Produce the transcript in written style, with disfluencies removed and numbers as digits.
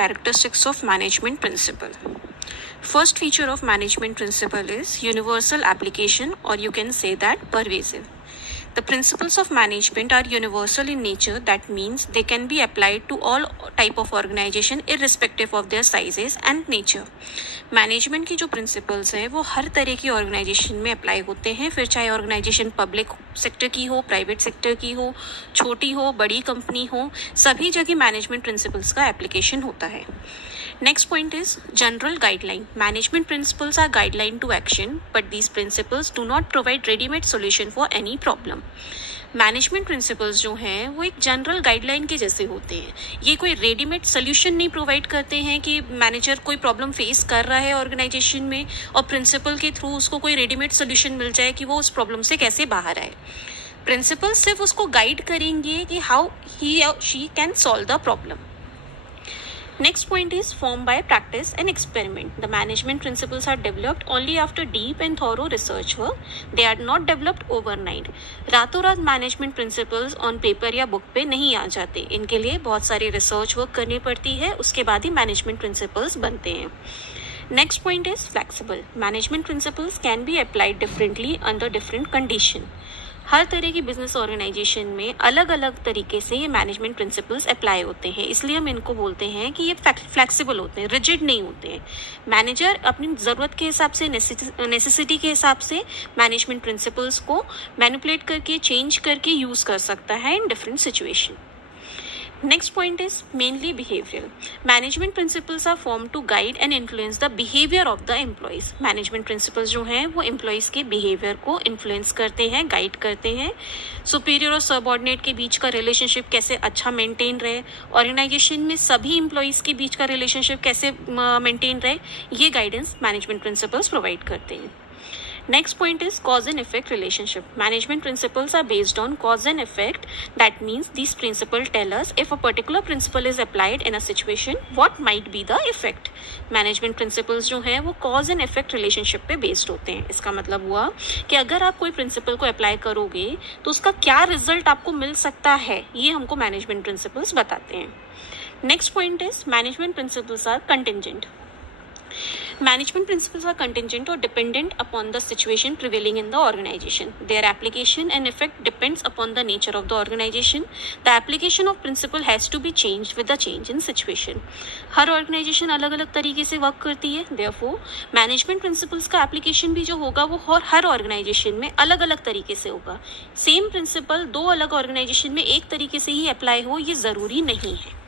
characteristics of management principle. First feature of management principle is universal application, or you can say that pervasive. The principles of management are universal in nature. That means they can be applied to all type of organization irrespective of their sizes and nature. Management की जो principles हैं वो हर तरह की organisation में apply होते हैं, फिर चाहे ऑर्गेनाइजेशन पब्लिक सेक्टर की हो, प्राइवेट सेक्टर की हो, छोटी हो, बड़ी कंपनी हो, सभी जगह मैनेजमेंट प्रिंसिपल्स का एप्लीकेशन होता है. Next point is general guideline. Management principles are guideline to action, but these principles do not provide ready-made solution for any problem. Management principles जो हैं वो एक जनरल गाइडलाइन के जैसे होते हैं. ये कोई रेडीमेड सोल्यूशन नहीं प्रोवाइड करते हैं कि मैनेजर कोई प्रॉब्लम फेस कर रहा है ऑर्गेनाइजेशन में और प्रिंसिपल के थ्रू उसको कोई रेडीमेड सोल्यूशन मिल जाए कि वो उस प्रॉब्लम से कैसे बाहर आए. प्रिंसिपल्स सिर्फ उसको गाइड करेंगे कि हाउ ही और she can solve the problem. Next point is formed by practice and experiment. The management principles are developed only after deep and thorough research work. They are not developed overnight. रातों रात management principles on paper या book पे नहीं आ जाते. इनके लिए बहुत सारी research work करनी पड़ती है, उसके बाद ही management principles बनते हैं. Next point is flexible. Management principles can be applied differently under different condition. हर तरह की बिजनेस ऑर्गेनाइजेशन में अलग अलग तरीके से ये मैनेजमेंट प्रिंसिपल्स अप्लाई होते हैं, इसलिए हम इनको बोलते हैं कि ये फ्लेक्सिबल होते हैं, रिजिड नहीं होते हैं. मैनेजर अपनी ज़रूरत के हिसाब से, नेसेसिटी के हिसाब से मैनेजमेंट प्रिंसिपल्स को मैनिपुलेट करके, चेंज करके यूज़ कर सकता है in different situation. Next point is mainly behavioral. Management principles are formed to guide and influence the behavior of the employees. Management principles जो हैं वो employees के behavior को influence करते हैं, guide करते हैं. Superior और subordinate के बीच का relationship कैसे अच्छा maintain रहे, organization में सभी employees के बीच का relationship कैसे maintain रहे, ये guidance management principles provide करते हैं. Next point is cause and effect relationship. Management principles are based on cause and effect. That means these principles tell us if a particular principle is applied in a situation, what might be the effect. Management principles जो हैं वो cause and effect relationship पे based होते हैं. इसका मतलब हुआ कि अगर आप कोई principle को apply करोगे तो उसका क्या result आपको मिल सकता है, ये हमको management principles बताते हैं. Next point is management principles are contingent. Management principles are contingent or dependent upon the situation prevailing in the organization. Their application and effect depends upon the nature of the organization. The application of principle has to be changed with the change in situation. Her organization अलग अलग तरीके से work करती है. Therefore, management principles का application भी जो होगा वो हर organization में अलग अलग तरीके से होगा. Same principle दो अलग organization में एक तरीके से ही apply हो ये ज़रूरी नहीं है.